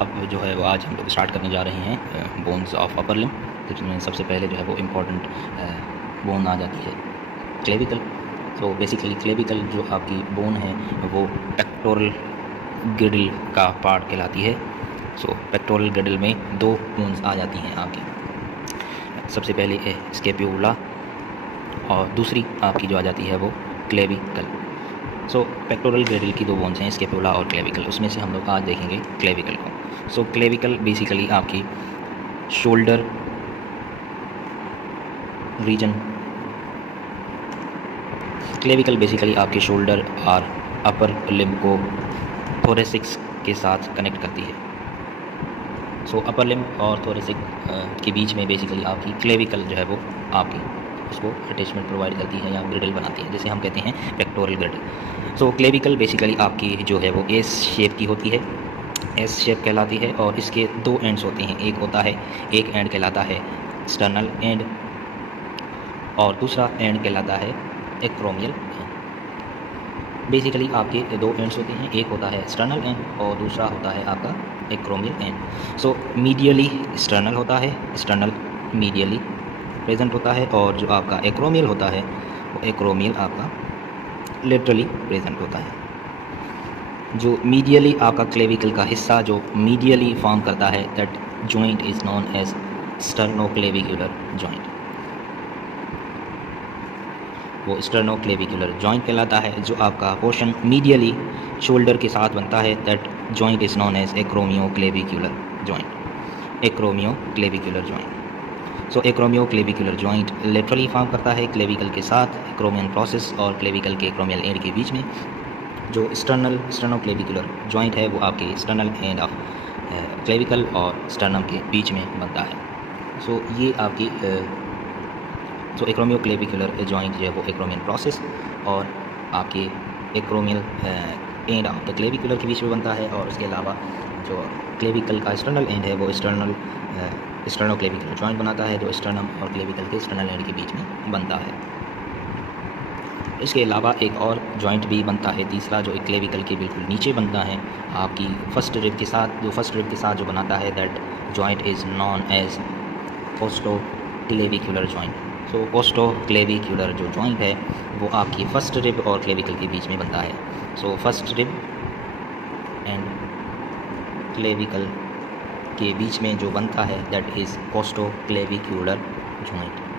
अब जो है वो आज हम लोग स्टार्ट करने जा रहे हैं बोन्स ऑफ अपर लिम्ब, जिसमें सबसे पहले जो है वो इम्पॉर्टेंट बोन आ जाती है क्लेविकल। तो बेसिकली क्लेविकल जो आपकी बोन है वो पेक्टोरल गिडिल का पार्ट कहलाती है। सो पेक्टोरल गिडिल में दो बोन्स आ जाती हैं आपकी, सबसे पहले है स्केप्यूला और दूसरी आपकी जो आ जाती है वो क्लेविकल। सो पेक्टोरल गिडिल की दो बोन्स हैं, स्केप्यूला और क्लेविकल। उसमें से हम लोग आज देखेंगे क्लेविकल को। सो क्लेविकल बेसिकली आपकी शोल्डर रीजन, क्लेविकल बेसिकली आपके शोल्डर और अपर लिम्ब को थोरेसिक्स के साथ कनेक्ट करती है। सो अपर लिम्ब और थोरेसिक के बीच में बेसिकली आपकी क्लेविकल जो है वो आपकी उसको अटैचमेंट प्रोवाइड करती है या ग्रिडल बनाती है, जिसे हम कहते हैं पेक्टोरल ग्रिडल। सो क्लेविकल बेसिकली आपकी जो है वो एस शेप की होती है, एस शेप कहलाती है, और इसके दो एंड्स होते हैं। एक होता है, एक एंड कहलाता है स्टर्नल एंड और दूसरा एंड कहलाता है एक्रोमियल। बेसिकली आपके दो एंड्स होते हैं, एक होता है स्टर्नल एंड और दूसरा होता है आपका एक्रोमियल एंड। सो मीडियली स्टर्नल होता है, स्टर्नल मीडियली प्रेजेंट होता है, और जो आपका एक्रोमियल होता है वो एक्रोमियल आपका लेटरली प्रेजेंट होता है। जो मीडियली आपका क्लेविकल का हिस्सा जो मीडियली फॉर्म करता है, that joint is known as sternoclavicular joint. वो स्टर्नोक्लेविकुलर जॉइंट कहलाता है। जो आपका पोर्शन मीडियली शोल्डर के साथ बनता है, that joint is known as acromioclavicular joint, acromioclavicular joint. So acromioclavicular joint laterally form करता है क्लेविकल के साथ, एक्रोमियन प्रोसेस और क्लेविकल के एक्रोमियल एंड के बीच में। जो स्टर्नोक्लेविकुलर जॉइंट है वो आपके स्टर्नल एंड ऑफ क्लेविकल और स्टर्नम के बीच में बनता है। सो ये आपकी तो एक्रोमियोक्लेविकुलर जॉइंट जो है वो एक्रोमियन प्रोसेस और आपके acromial end of the clavicular के बीच में बनता है, और उसके अलावा जो क्लेविकल का स्टर्नल एंड है वो स्टर्नोक्लेविकुलर जॉइंट बनाता है, जो स्टर्नम और क्लेविकल के स्टर्नल एंड के बीच में बनता है। इसके अलावा एक और जॉइंट भी बनता है, तीसरा, जो क्लेविकल के बिल्कुल नीचे बनता है आपकी फर्स्ट रिब के साथ। जो फर्स्ट रिब के साथ जो बनाता है, that joint is known as costoclavicular joint. So costoclavicular जो जॉइंट है वो आपकी फर्स्ट रिब और क्लेविकल के बीच में बनता है। So first rib end clavicle के बीच में जो बनता है, दैट इज़ कोस्टोक्लेविकुलर जॉइंट।